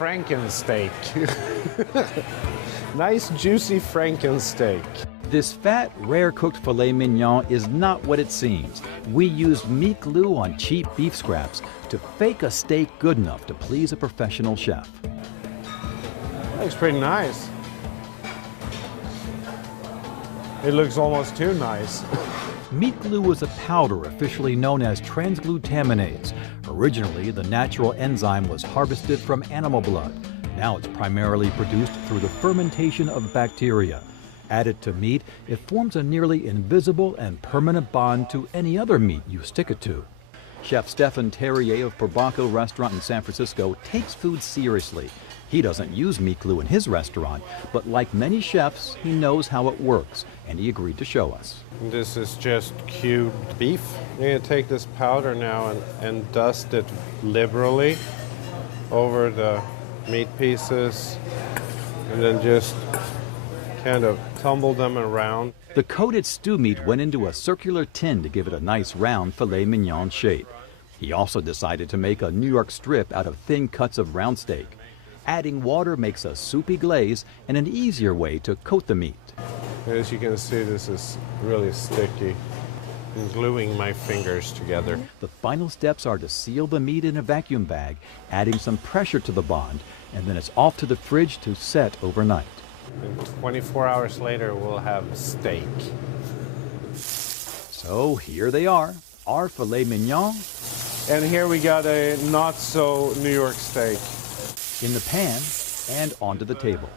Frankensteak. Nice, juicy Frankensteak. This fat, rare-cooked filet mignon is not what it seems. We used meat glue on cheap beef scraps to fake a steak good enough to please a professional chef. Looks pretty nice. It looks almost too nice. Meat glue was a powder officially known as transglutaminase. Originally, the natural enzyme was harvested from animal blood. Now it's primarily produced through the fermentation of bacteria. Added to meat, it forms a nearly invisible and permanent bond to any other meat you stick it to. Chef Stephan Terrier of Porbanco Restaurant in San Francisco takes food seriously. He doesn't use meat glue in his restaurant, but like many chefs, he knows how it works, and he agreed to show us. This is just cubed beef. You're going to take this powder now and dust it liberally over the meat pieces, and then just kind of tumble them around. The coated stew meat went into a circular tin to give it a nice round filet mignon shape. He also decided to make a New York strip out of thin cuts of round steak. Adding water makes a soupy glaze and an easier way to coat the meat. As you can see, this is really sticky. I'm gluing my fingers together. The final steps are to seal the meat in a vacuum bag, adding some pressure to the bond, and then it's off to the fridge to set overnight. And 24 hours later, we'll have steak. So here they are, our filet mignon. And here we got a not so New York steak. In the pan and onto the table.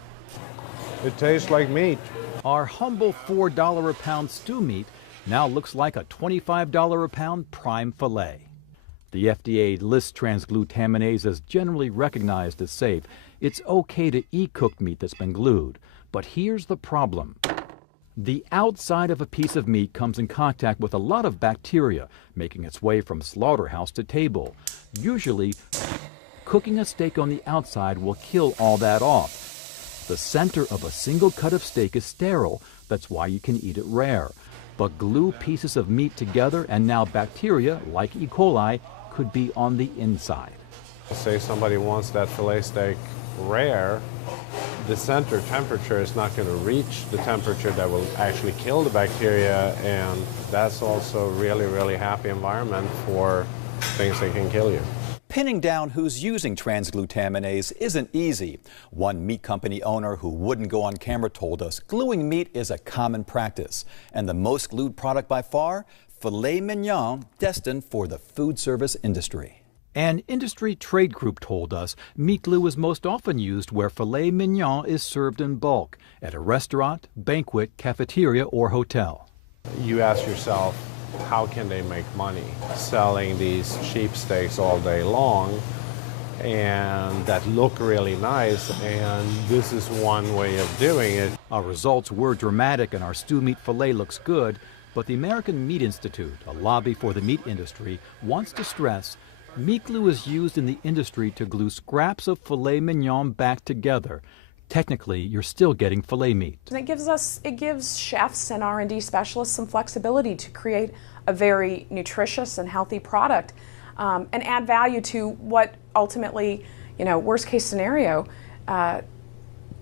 It tastes like meat. Our humble $4 a pound stew meat now looks like a $25 a pound prime filet. The FDA lists transglutaminase as generally recognized as safe. It's okay to eat cooked meat that's been glued. But here's the problem. The outside of a piece of meat comes in contact with a lot of bacteria, making its way from slaughterhouse to table. Usually, cooking a steak on the outside will kill all that off. The center of a single cut of steak is sterile. That's why you can eat it rare. But glue pieces of meat together and now bacteria, like E. coli, could be on the inside. Say somebody wants that filet steak rare, the center temperature is not going to reach the temperature that will actually kill the bacteria, and that's also really, really happy environment for things that can kill you. Pinning down who's using transglutaminase isn't easy. One meat company owner who wouldn't go on camera told us gluing meat is a common practice. And the most glued product by far, filet mignon, destined for the food service industry. An industry trade group told us meat glue is most often used where filet mignon is served in bulk, at a restaurant, banquet, cafeteria, or hotel. You ask yourself, how can they make money selling these cheap steaks all day long and that look really nice? And this is one way of doing it. Our results were dramatic and our stew meat filet looks good, but the American Meat Institute, a lobby for the meat industry, wants to stress meat glue is used in the industry to glue scraps of filet mignon back together. Technically, you're still getting filet meat. And it gives chefs and R&D specialists some flexibility to create a very nutritious and healthy product and add value to what ultimately, worst case scenario,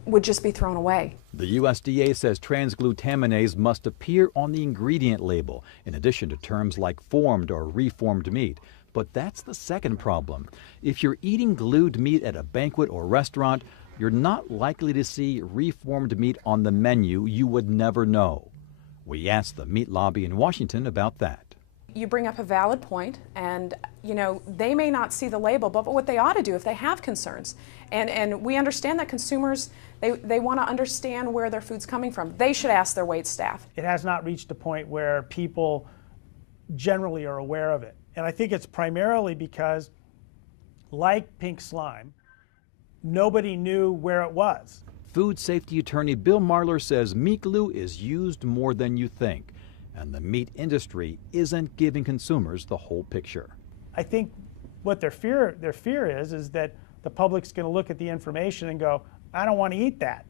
would just be thrown away. The USDA says transglutaminase must appear on the ingredient label, in addition to terms like formed or reformed meat. But that's the second problem. If you're eating glued meat at a banquet or restaurant, you're not likely to see reformed meat on the menu. You would never know. We asked the meat lobby in Washington about that. You bring up a valid point, and they may not see the label, but what they ought to do if they have concerns, and we understand that consumers, they want to understand where their food's coming from. They should ask their wait staff. It has not reached a point where people generally are aware of it. And I think it's primarily because, like pink slime, nobody knew where it was. Food safety attorney Bill Marler says meat glue is used more than you think, and the meat industry isn't giving consumers the whole picture. I think what their fear is that the public's going to look at the information and go, I don't want to eat that.